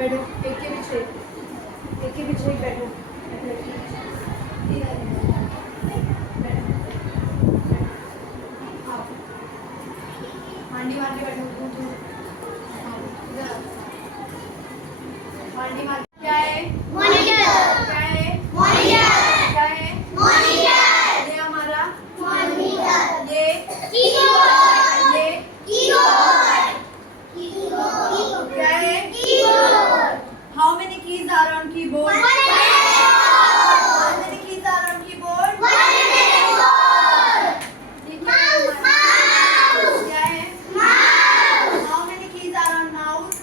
बैठो, एक के पीछे एक बैठो। हांडी मार के बैठो। हांडी मार। क्या है? मॉनिटर। क्या है? मॉनिटर। क्या है? मॉनिटर। ये हमारा मॉनिटर। ये कीबोर्ड। ये कीबोर्ड। कीबोर्ड। क्या है? Keyboard. How many keys are on keyboard? How many keys are on keyboard? ठीक है, Mouse. क्या है? Mouse. How many keys are on mouse?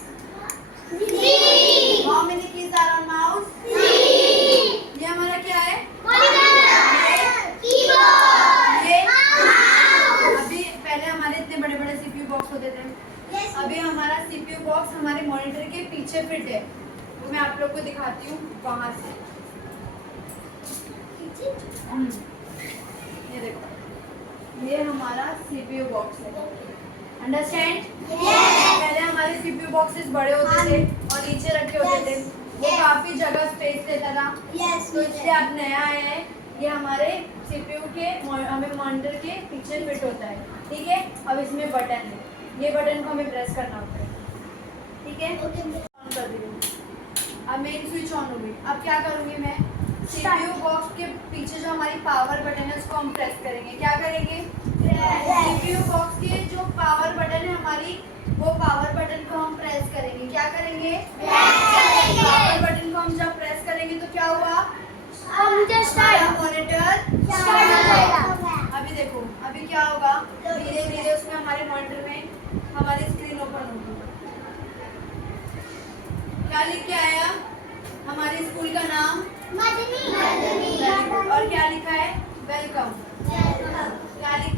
3. How many keys are on mouse? 3. ये हमारा क्या है? मॉनिटर। कीबोर्ड। ये माउस। अभी पहले हमारे इतने बड़े बड़े CPU बॉक्स होते थे। अभी हमारा CPU बॉक्स हमारे मॉनिटर के पीछे फिट है। तो मैं आप लोग को दिखाती हूँ वहां से। ये देखो, ये हमारा CPU बॉक्स है। अंडरस्टैंड? पहले हमारे CPU बॉक्सेस बड़े होते थे और नीचे रखे होते थे, वो काफी जगह स्पेस लेता था। तो इसलिए अब नया आया है, ये हमारे CPU के हमें मॉनिटर के पीछे फिट होता है। ठीक है, अब इसमें बटन है, ये बटन को हमें प्रेस करना होता है। ठीक है, ऑन कर दी। अब मेन स्विच ऑन हो गई। अब क्या करूँगी मैं? CPU बॉक्स के पीछे जो हमारी पावर बटन है उसको हम प्रेस करेंगे। क्या करेंगे? CPU बॉक्स के जो पावर बटन है हमारी, वो पावर बटन को हम प्रेस करेंगे। क्या करेंगे? पावर बटन को हम जब प्रेस करेंगे तो क्या हुआ? हमारा मॉनिटर अभी देखो, अभी क्या होगा? धीरे धीरे उसमें हमारे मॉनिटर में हमारी स्क्रीन ओपन होगी। क्या लिख के आया? हमारे स्कूल का नाम मदनी। और क्या लिखा है? वेलकम। क्या लिखा